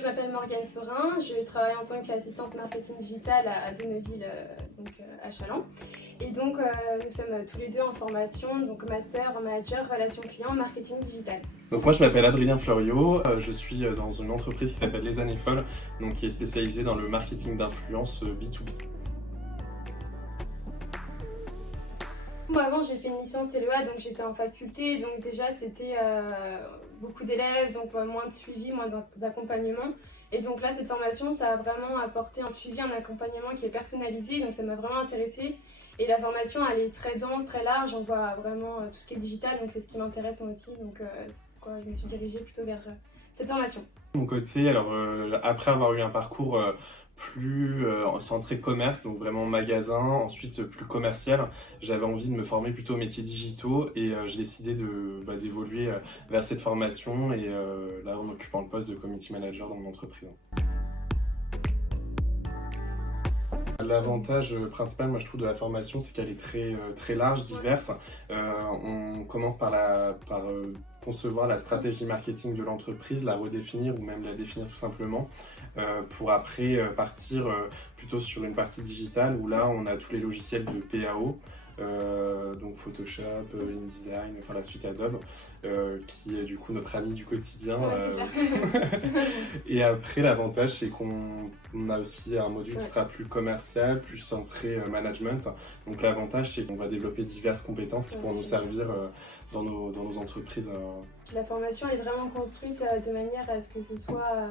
je m'appelle Morgane Sorin, je travaille en tant qu'assistante marketing digital à Donneville, à Châlons. Et donc nous sommes tous les deux en formation, donc master, manager, relations clients, marketing digital. Donc moi je m'appelle Adrien Fleuriot, je suis dans une entreprise qui s'appelle Les Années Folles, donc qui est spécialisée dans le marketing d'influence B2B. Moi avant j'ai fait une licence LEA, donc j'étais en faculté, donc déjà c'était beaucoup d'élèves, donc moins de suivi, moins d'accompagnement. Et donc là cette formation ça a vraiment apporté un suivi, un accompagnement qui est personnalisé, donc ça m'a vraiment intéressée. Et la formation elle est très dense, très large, on voit vraiment tout ce qui est digital, donc c'est ce qui m'intéresse moi aussi, donc c'est pourquoi je me suis dirigée plutôt vers cette formation. De mon côté, alors après avoir eu un parcours plus centré commerce, donc vraiment magasin, ensuite plus commercial, j'avais envie de me former plutôt aux métiers digitaux et j'ai décidé d'évoluer vers cette formation et là en occupant le poste de community manager dans mon entreprise. L'avantage principal, moi je trouve, de la formation, c'est qu'elle est très large, diverse. On commence par concevoir la stratégie marketing de l'entreprise, la redéfinir ou même la définir tout simplement, pour après partir plutôt sur une partie digitale où là on a tous les logiciels de PAO. Donc Photoshop, InDesign, enfin la suite Adobe, qui est du coup notre ami du quotidien. Et après l'avantage c'est qu'on a aussi un module qui sera plus commercial, plus centré management. Donc l'avantage c'est qu'on va développer diverses compétences qui pourront nous servir dans nos entreprises. La formation elle est vraiment construite de manière à ce que ce soit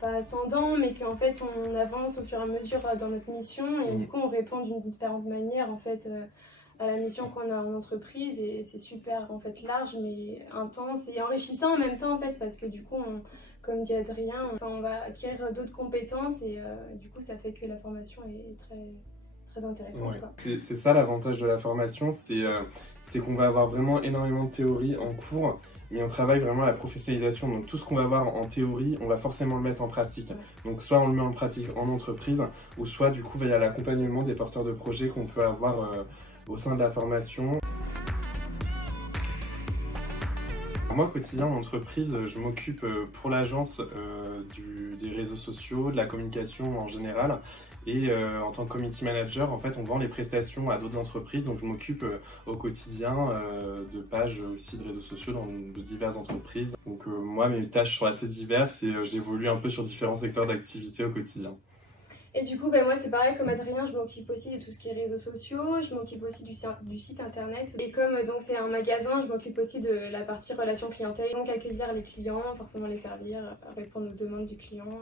pas ascendant, mais qu'en fait on avance au fur et à mesure dans notre mission et du coup on répond d'une différente manière en fait à la mission qu'on a en entreprise et c'est super en fait large mais intense et enrichissant en même temps en fait parce que du coup comme dit Adrien on va acquérir d'autres compétences et du coup ça fait que la formation est très intéressante. Ouais. C'est ça l'avantage de la formation, c'est qu'on va avoir vraiment énormément de théorie en cours, mais on travaille vraiment à la professionnalisation. Donc tout ce qu'on va voir en théorie, on va forcément le mettre en pratique. Donc soit on le met en pratique en entreprise, ou soit du coup il y a l'accompagnement des porteurs de projets qu'on peut avoir au sein de la formation. Moi, au quotidien, en entreprise, je m'occupe pour l'agence des réseaux sociaux, de la communication en général. Et en tant que community manager, en fait, on vend les prestations à d'autres entreprises. Donc, je m'occupe au quotidien de pages aussi de réseaux sociaux de diverses entreprises. Donc, moi, mes tâches sont assez diverses et j'évolue un peu sur différents secteurs d'activité au quotidien. Et du coup, moi c'est pareil comme Adrien, je m'occupe aussi de tout ce qui est réseaux sociaux, je m'occupe aussi du site internet. Et comme donc c'est un magasin, je m'occupe aussi de la partie relations clientèle, donc accueillir les clients, forcément les servir, répondre aux demandes du client.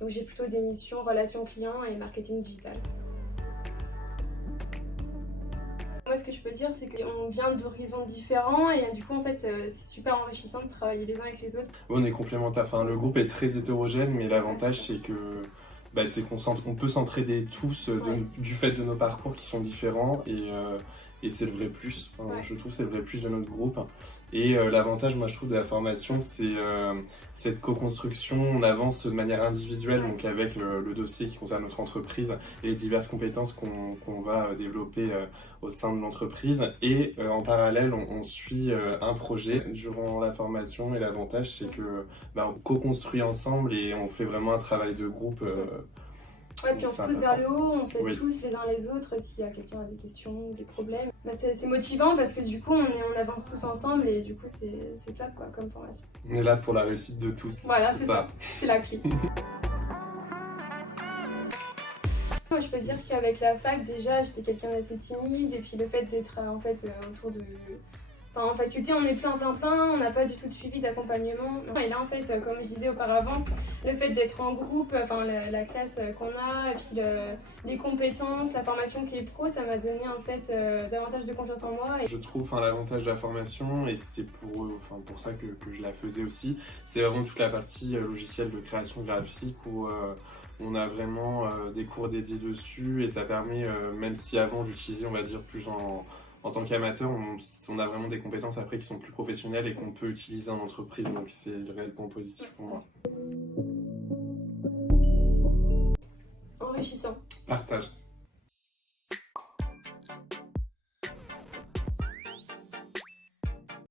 Donc j'ai plutôt des missions relations clients et marketing digital. Moi, ce que je peux dire, c'est qu'on vient d'horizons différents et du coup, en fait, c'est super enrichissant de travailler les uns avec les autres. On est complémentaires. Enfin, le groupe est très hétérogène, mais l'avantage, c'est que c'est qu'on peut s'entraider tous du fait de nos parcours qui sont différents et c'est le vrai plus. Enfin, je trouve que c'est le vrai plus de notre groupe. Et l'avantage, moi, je trouve, de la formation, c'est cette co-construction. On avance de manière individuelle, donc avec le dossier qui concerne notre entreprise et les diverses compétences qu'on va développer au sein de l'entreprise. Et en parallèle, on suit un projet durant la formation. Et l'avantage, c'est que on co-construit ensemble et on fait vraiment un travail de groupe. Puis on se pousse vers le haut, on s'aide tous les uns les autres s'il y a quelqu'un a des questions ou des problèmes. C'est motivant parce que du coup on avance tous ensemble et du coup c'est top comme formation. On est là pour la réussite de tous. Voilà, c'est ça, c'est la clé. Moi je peux dire qu'avec la fac déjà j'étais quelqu'un d'assez timide et puis le fait d'être en fait autour de... en faculté, on est plein, on n'a pas du tout de suivi d'accompagnement. Et là, en fait, comme je disais auparavant, le fait d'être en groupe, la classe qu'on a, et puis les compétences, la formation qui est pro, ça m'a donné en fait davantage de confiance en moi. Je trouve l'avantage de la formation, et c'était pour ça que je la faisais aussi, c'est vraiment toute la partie logicielle de création graphique où on a vraiment des cours dédiés dessus et ça permet, même si avant j'utilisais, on va dire, plus en tant qu'amateur, on a vraiment des compétences après qui sont plus professionnelles et qu'on peut utiliser en entreprise, donc c'est le réel point positif pour moi. Enrichissant. Partage.